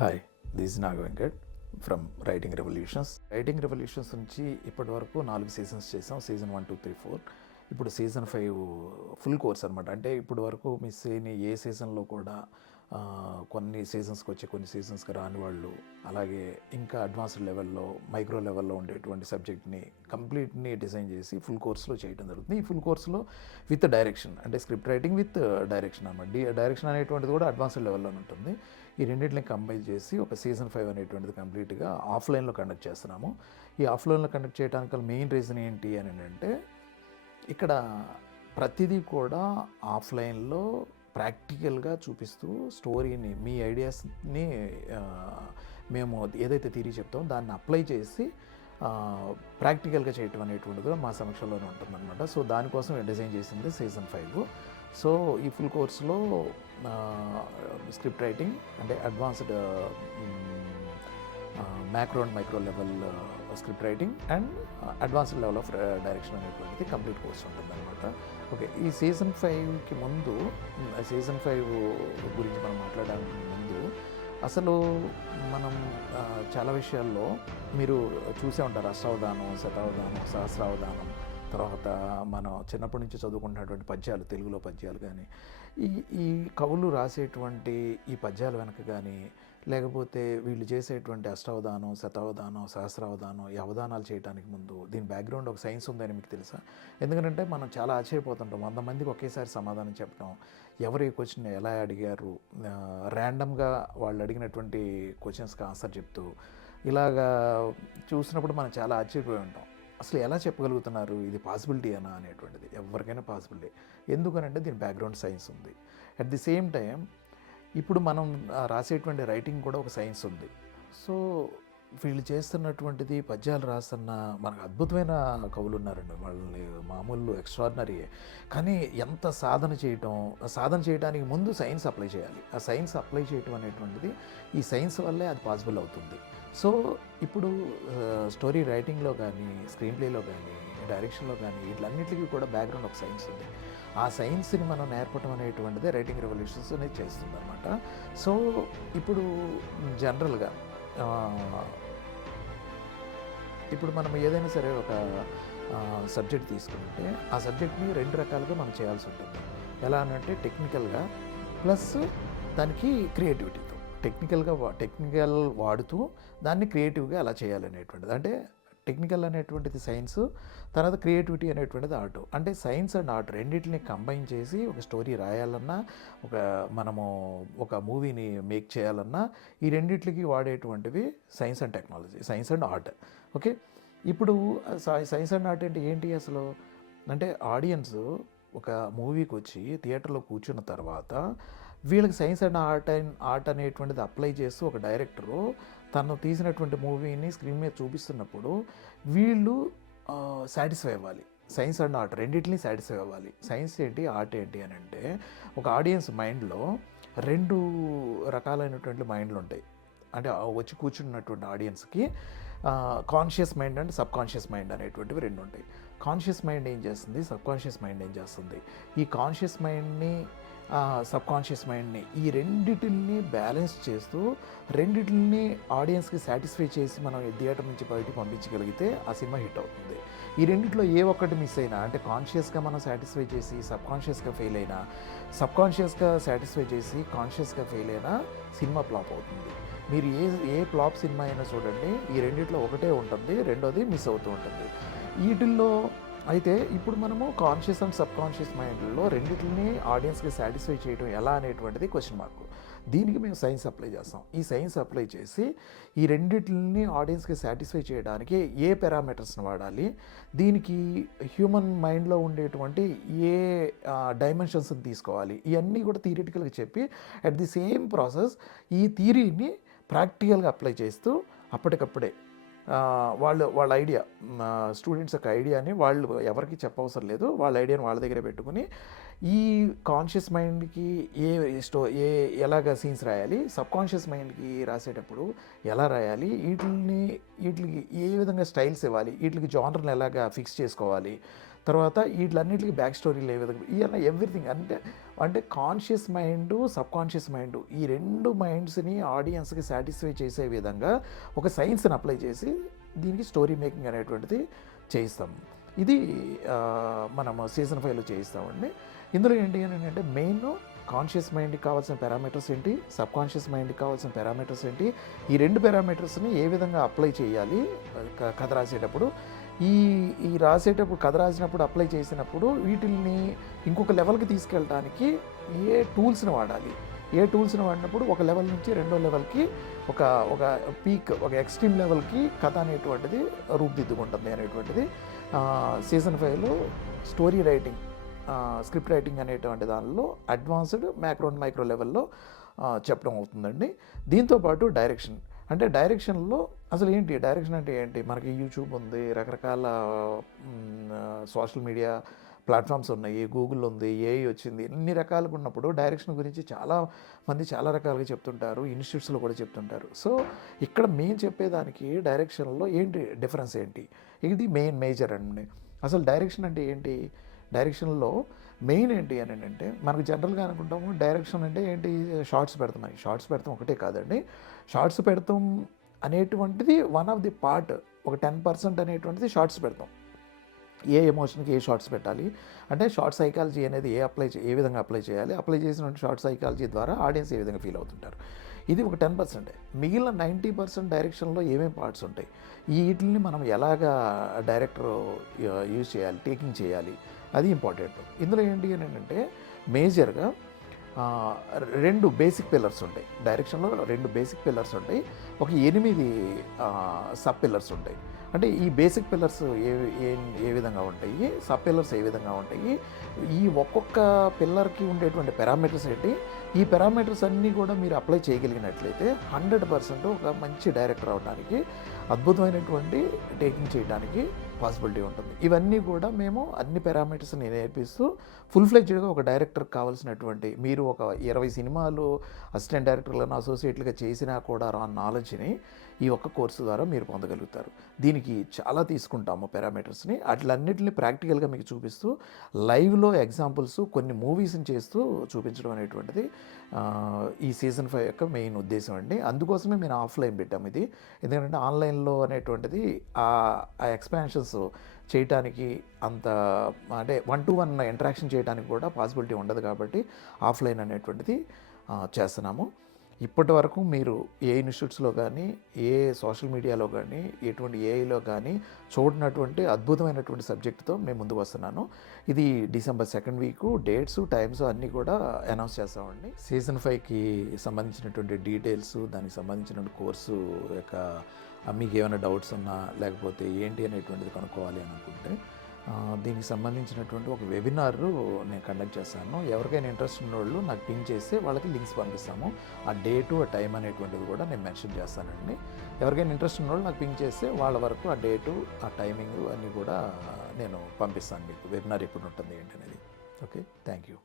Hi, this is Naga Venkat from writing revolutions. Writing revolutions నుంచి ఇప్పటి వరకు 4 సీజన్స్ చేసాం. సీజన్ 1, 2, 3, 4. ఇప్పుడు సీజన్ 5 ఫుల్ కోర్స్ అనమాట. అంటే ఇప్పటి వరకు మిస్ అయిన ఏ సీజన్లో కూడా కొన్ని సీజన్స్కి వచ్చే కొన్ని సీజన్స్కి రాని వాళ్ళు, అలాగే ఇంకా అడ్వాన్స్డ్ లెవెల్లో మైక్రో లెవెల్లో ఉండేటువంటి సబ్జెక్ట్ని కంప్లీట్ని డిజైన్ చేసి ఫుల్ కోర్స్లో చేయడం జరుగుతుంది. ఈ ఫుల్ కోర్స్లో విత్ డైరెక్షన్, అంటే స్క్రిప్ట్ రైటింగ్ విత్ డైరెక్షన్ అనమాట. డైరెక్షన్ అనేటువంటిది కూడా అడ్వాన్స్డ్ లెవెల్లో ఉంటుంది. ఈ రెండింటిని కంబైన్ చేసి ఒక సీజన్ 5 అనేటువంటిది కంప్లీట్గా ఆఫ్లైన్లో కండక్ట్ చేస్తున్నాము. ఈ ఆఫ్లైన్లో కండక్ట్ చేయడానికి మెయిన్ రీజన్ ఏంటి అని అంటే, ఇక్కడ ప్రతిదీ కూడా ఆఫ్లైన్లో ప్రాక్టికల్గా చూపిస్తూ స్టోరీని, మీ ఐడియాస్ని మేము ఏదైతే థియరీ చెప్తామో దాన్ని అప్లై చేసి ప్రాక్టికల్గా చేయటం అనేటువంటిది మా సమక్షంలోనే ఉంటుందన్నమాట. సో దానికోసం డిజైన్ చేసింది సీజన్ 5. సో ఈ ఫుల్ కోర్స్లో స్క్రిప్ట్ రైటింగ్ అంటే advanced macro and micro level script writing and advanced level of direction అనేటువంటిది కంప్లీట్ కోర్స్ ఉంటుందన్నమాట. ఓకే, ఈ సీజన్ 5కి ముందు, సీజన్ 5 గురించి మనం మాట్లాడడానికి ముందు అసలు మనం చాలా విషయాల్లో మీరు చూసే ఉంటారు. అష్టావధానం, శతావధానం, సహస్రావధానం, తర్వాత మనం చిన్నప్పటి నుంచి చదువుకుంటున్నటువంటి పద్యాలు, తెలుగులో పద్యాలు కానీ, ఈ కవులు రాసేటువంటి ఈ పద్యాల వెనక కానీ, లేకపోతే వీళ్ళు చేసేటువంటి అష్టావధానం, శతావధానం, సహస్రావధానం, ఈ అవధానాలు చేయడానికి ముందు దీని బ్యాక్గ్రౌండ్ ఒక సైన్స్ ఉందని మీకు తెలుసా? ఎందుకంటే మనం చాలా ఆశ్చర్యపోతుంటాం. 100 మందికి ఒకేసారి సమాధానం చెప్పడం, ఎవరు ఈ క్వశ్చన్ ఎలా అడిగారు, ర్యాండమ్గా వాళ్ళు అడిగినటువంటి క్వశ్చన్స్కి ఆన్సర్ చెప్తూ ఇలాగా చూసినప్పుడు మనం చాలా ఆశ్చర్యపోయి ఉంటాం. అసలు ఎలా చెప్పగలుగుతున్నారు, ఇది పాసిబిలిటీ అనా అనేటువంటిది. ఎవరికైనా పాసిబిలిటీ. ఎందుకనంటే దీని బ్యాక్గ్రౌండ్ సైన్స్ ఉంది. అట్ ది సేమ్ టైం ఇప్పుడు మనం రాసేటువంటి రైటింగ్ కూడా ఒక సైన్స్ ఉంది. సో వీళ్ళు చేస్తున్నటువంటిది, పద్యాలు రాస్తున్న మనకు అద్భుతమైన కవులు ఉన్నారండి. వాళ్ళని మామూలు ఎక్స్ట్రాడినరీ. కానీ ఎంత సాధన చేయడానికి ముందు సైన్స్ అప్లై చేయాలి. ఆ సైన్స్ అప్లై చేయటం అనేటువంటిది ఈ సైన్స్ వల్లే అది పాసిబుల్ అవుతుంది. సో ఇప్పుడు స్టోరీ రైటింగ్లో కానీ, స్క్రీన్ ప్లేలో కానీ, డైరెక్షన్లో కానీ, వీటిలన్నింటికి కూడా బ్యాక్గ్రౌండ్ ఒక సైన్స్ ఉంది. ఆ సైన్స్ని మనం నేర్పటం అనేటువంటిదే రైటింగ్ రెవల్యూషన్స్ అనేది చేస్తుంది అనమాట. సో ఇప్పుడు జనరల్గా ఇప్పుడు మనం ఏదైనా సరే ఒక సబ్జెక్ట్ తీసుకుంటే ఆ సబ్జెక్ట్ని 2 రకాలుగా మనం చేయాల్సి ఉంటుంది. ఎలా అనంటే టెక్నికల్గా ప్లస్ దానికి క్రియేటివిటీతో. టెక్నికల్ వాడుతూ దాన్ని క్రియేటివ్గా ఎలా చేయాలనేటువంటిది. అంటే టెక్నికల్ అనేటువంటిది సైన్స్, తర్వాత క్రియేటివిటీ అనేటువంటిది ఆర్ట్. అంటే సైన్స్ అండ్ ఆర్ట్ రెండింటిని కంబైన్ చేసి ఒక స్టోరీ రాయాలన్నా, మనము ఒక మూవీని మేక్ చేయాలన్నా, ఈ రెండింటికి వాడేటువంటివి science and technology, science and art. Okay, ఇప్పుడు సైన్స్ అండ్ ఆర్ట్ అంటే ఏంటి అసలు అంటే, ఆడియన్స్ ఒక మూవీకి వచ్చి థియేటర్లో కూర్చున్న తర్వాత వీళ్ళకి సైన్స్ అండ్ ఆర్ట్ అనేటువంటిది అప్లై చేస్తూ ఒక డైరెక్టరు తను తీసినటువంటి మూవీని స్క్రీన్ మీద చూపిస్తున్నప్పుడు వీళ్ళు సాటిస్ఫై అవ్వాలి. సైన్స్ అండ్ ఆర్ట్ రెండింటినీ సాటిస్ఫై అవ్వాలి. సైన్స్ ఏంటి, ఆర్ట్ ఏంటి అని అంటే, ఒక ఆడియన్స్ మైండ్లో 2 రకాలైనటువంటి మైండ్లు ఉంటాయి. అంటే వచ్చి కూర్చున్నటువంటి ఆడియన్స్కి conscious mind and sub conscious mind అనేటువంటివి 2 ఉంటాయి. కాన్షియస్ మైండ్ ఏం చేస్తుంది, సబ్ కాన్షియస్ మైండ్ ఏం చేస్తుంది. ఈ కాన్షియస్ మైండ్ని, సబ్ కాన్షియస్ మైండ్ని, ఈ రెండిటిని బ్యాలెన్స్ చేస్తూ రెండిటిని ఆడియన్స్కి సాటిస్ఫై చేసి మనం థియేటర్ నుంచి బయటికి పంపించగలిగితే ఆ సినిమా హిట్ అవుతుంది. ఈ రెండిట్లో ఏ ఒక్కటి మిస్ అయినా, అంటే కాన్షియస్గా మనం సాటిస్ఫై చేసి సబ్ కాన్షియస్గా ఫెయిల్ అయినా, సబ్ కాన్షియస్గా సాటిస్ఫై చేసి కాన్షియస్గా ఫెయిల్ అయినా సినిమా ఫ్లాప్ అవుతుంది. మీరు ఏ ఫ్లాప్ సినిమా అయినా చూడండి, ఈ రెండిట్లో ఒకటే ఉంటుంది, రెండోది మిస్ అవుతూ ఉంటుంది. వీటిల్లో అయితే ఇప్పుడు మనము కాన్షియస్ అండ్ సబ్ కాన్షియస్ మైండ్లో రెండింటిని ఆడియన్స్కి సాటిస్ఫై చేయడం ఎలా అనేటువంటిది క్వశ్చన్ మార్క్. దీనికి మేము సైన్స్ అప్లై చేస్తాం. ఈ సైన్స్ అప్లై చేసి ఈ రెండింటిని ఆడియన్స్కి సాటిస్ఫై చేయడానికి ఏ పారామీటర్స్ని వాడాలి, దీనికి హ్యూమన్ మైండ్లో ఉండేటువంటి ఏ డైమెన్షన్స్ని తీసుకోవాలి, ఇవన్నీ కూడా థియరిటికల్గా చెప్పి అట్ ది సేమ్ ప్రాసెస్ ఈ థియరీని ప్రాక్టికల్గా అప్లై చేస్తూ అప్పటికప్పుడే వాళ్ళ ఐడియా, స్టూడెంట్స్ యొక్క ఐడియాని వాళ్ళు ఎవరికి చెప్పవసరం లేదు, వాళ్ళ ఐడియాని వాళ్ళ దగ్గర పెట్టుకుని ఈ కాన్షియస్ మైండ్కి ఎలాగ సీన్స్ రాయాలి, సబ్ కాన్షియస్ మైండ్కి రాసేటప్పుడు ఎలా రాయాలి, వీటికి ఏ విధంగా స్టైల్స్ ఇవ్వాలి, వీటికి జానర్ని ఎలాగ ఫిక్స్ చేసుకోవాలి, తర్వాత వీటిలన్నిటికీ బ్యాక్ స్టోరీలు ఏ విధంగా ఇవన్నీ ఎవ్రీథింగ్ అంటే conscious mind sub conscious mind ఈ రెండు మైండ్స్ని ఆడియన్స్కి సాటిస్ఫై చేసే విధంగా ఒక సైన్స్ని అప్లై చేసి దీనికి స్టోరీ మేకింగ్ అనేటువంటిది చేయిస్తాం. ఇది మనం సీజన్ 5లో చేయిస్తామండి. ఇందులో ఏంటి అని అంటే మెయిన్ కాన్షియస్ మైండ్కి కావాల్సిన పారామీటర్స్ ఏంటి, సబ్ కాన్షియస్ మైండ్కి కావాల్సిన పారామీటర్స్ ఏంటి, ఈ రెండు పారామీటర్స్ని ఏ విధంగా అప్లై చేయాలి కథ రాసేటప్పుడు, ఈ రాసేటప్పుడు కథ రాసినప్పుడు అప్లై చేసినప్పుడు వీటిల్ని ఇంకొక లెవెల్కి తీసుకెళ్ళడానికి ఏ టూల్స్ని వాడాలి, ఏ టూల్స్ని వాడినప్పుడు ఒక లెవెల్ నుంచి రెండో లెవెల్కి ఒక పీక్ ఒక ఎక్స్ట్రీమ్ లెవెల్కి కథ అనేటువంటిది రూపుదిద్దుకుంటుంది అనేటువంటిది సీజన్ 5లో స్టోరీ రైటింగ్ స్క్రిప్ట్ రైటింగ్ అనేటువంటి దానిలో అడ్వాన్స్డ్ మ్యాక్రో అండ్ మైక్రో లెవెల్లో చెప్పడం అవుతుందండి. దీంతోపాటు డైరెక్షన్లో అసలు ఏంటి డైరెక్షన్ అంటే ఏంటి, మనకి యూట్యూబ్ ఉంది, రకరకాల సోషల్ మీడియా ప్లాట్ఫామ్స్ ఉన్నాయి, గూగుల్ ఉంది, ఏఐ వచ్చింది, ఇన్ని రకాలుగా ఉన్నప్పుడు డైరెక్షన్ గురించి చాలామంది చాలా రకాలుగా చెప్తుంటారు, ఇన్స్టిట్యూట్స్లో కూడా చెప్తుంటారు. సో ఇక్కడ మేము చెప్పేదానికి డైరెక్షన్లో ఏంటి డిఫరెన్స్ ఏంటి, ఇది మేజర్ అండి. అసలు డైరెక్షన్ అంటే ఏంటి, డైరెక్షన్లో మెయిన్ ఏంటి అని అంటే మనకు జనరల్గా అనుకుంటాము డైరెక్షన్ అంటే ఏంటి, షార్ట్స్ పెడతామని. షార్ట్స్ పెడతాం ఒకటే కాదండి, షార్ట్స్ పెడతాం అనేటువంటిది వన్ ఆఫ్ ది పార్ట్, ఒక 10% అనేటువంటిది షార్ట్స్ పెడతాం. ఏ ఎమోషన్కి ఏ షార్ట్స్ పెట్టాలి అంటే షార్ట్ సైకాలజీ అనేది ఏ విధంగా అప్లై చేయాలి, అప్లై చేసిన షార్ట్ సైకాలజీ ద్వారా ఆడియన్స్ ఏ విధంగా ఫీల్ అవుతుంటారు, ఇది ఒక 10%. మిగిలిన 90% డైరెక్షన్లో ఏమేమి పార్ట్స్ ఉంటాయి, వీటిని మనం ఎలాగా డైరెక్టర్ యూజ్ చేయాలి, టేకింగ్ చేయాలి, అది ఇంపార్టెంట్. ఇందులో ఏంటి అని అంటే మేజర్గా 2 బేసిక్ పిల్లర్స్ ఉంటాయి డైరెక్షన్లో, 2 బేసిక్ పిల్లర్స్ ఉంటాయి, ఒక 8 సబ్ పిల్లర్స్ ఉంటాయి. అంటే ఈ బేసిక్ పిల్లర్స్ ఏ విధంగా ఉంటాయి, సబ్ పిల్లర్స్ ఏ విధంగా ఉంటాయి, ఈ ఒక్కొక్క పిల్లర్కి ఉండేటువంటి పారామీటర్స్ ఏంటి, ఈ పారామీటర్స్ అన్నీ కూడా మీరు అప్లై చేయగలిగినట్లయితే 100% ఒక మంచి డైరెక్టర్ అవడానికి, అద్భుతమైనటువంటి టేకింగ్ చేయడానికి పాసిబిలిటీ ఉంటుంది. ఇవన్నీ కూడా మేము అన్ని పారామీటర్స్ని నేర్పిస్తూ ఫుల్ ఫ్లెడ్జ్డ్గా ఒక డైరెక్టర్కి కావాల్సినటువంటి, మీరు ఒక 20 సినిమాలు అసిస్టెంట్ డైరెక్టర్లను అసోసియేట్లుగా చేసినా కూడా రాని నాలెడ్జ్ని ఈ ఒక్క కోర్సు ద్వారా మీరు పొందగలుగుతారు. దీనికి చాలా తీసుకుంటాము పారామీటర్స్ని, అట్లన్నిటిని ప్రాక్టికల్గా మీకు చూపిస్తూ లైవ్లో ఎగ్జాంపుల్స్ కొన్ని మూవీస్ని చేస్తూ చూపించడం అనేటువంటిది ఈ సీజన్ 5 యొక్క మెయిన్ ఉద్దేశం అండి. అందుకోసమే మేము ఆఫ్లైన్ పెట్టాము ఇది, ఎందుకంటే ఆన్లైన్లో అనేటువంటిది ఆ ఎక్స్పాన్షన్స్ చేయటానికి అంత అంటే 1-to-1 ఇంటరాక్షన్ చేయడానికి కూడా పాసిబిలిటీ ఉండదు, కాబట్టి ఆఫ్లైన్ అనేటువంటిది చేస్తున్నాము. ఇప్పటి వరకు మీరు ఏ ఇన్స్టిట్యూట్స్లో కానీ, ఏ సోషల్ మీడియాలో కానీ, ఎటువంటి ఏఐలో కానీ చూడనటువంటి అద్భుతమైనటువంటి సబ్జెక్టుతో మేము ముందుకు వస్తున్నాను. ఇది December 2nd week, dates, times అన్నీ కూడా అనౌన్స్ చేస్తామండి. సీజన్ 5కి సంబంధించినటువంటి డీటెయిల్స్, దానికి సంబంధించినటువంటి కోర్సు యొక్క మీకు ఏమైనా డౌట్స్ ఉన్నా, లేకపోతే ఏంటి అనేటువంటిది కనుక్కోవాలి అని అనుకుంటే దీనికి సంబంధించినటువంటి ఒక వెబినార్ నేను కండక్ట్ చేస్తాను. ఎవరికైనా ఇంట్రెస్ట్ ఉన్న వాళ్ళు నాకు పింగ్ చేస్తే వాళ్ళకి లింక్స్ పంపిస్తాము. ఆ డేటు, ఆ టైం అనేటువంటిది కూడా నేను మెన్షన్ చేస్తానండి. ఎవరికైనా ఇంట్రెస్ట్ ఉన్న వాళ్ళు నాకు పింగ్ చేస్తే వాళ్ళ వరకు ఆ డేటు, ఆ టైమింగ్ అన్నీ కూడా నేను పంపిస్తాను మీకు, వెబినార్ ఎప్పుడు ఉంటుంది ఏంటి అనేది. Okay, thank you.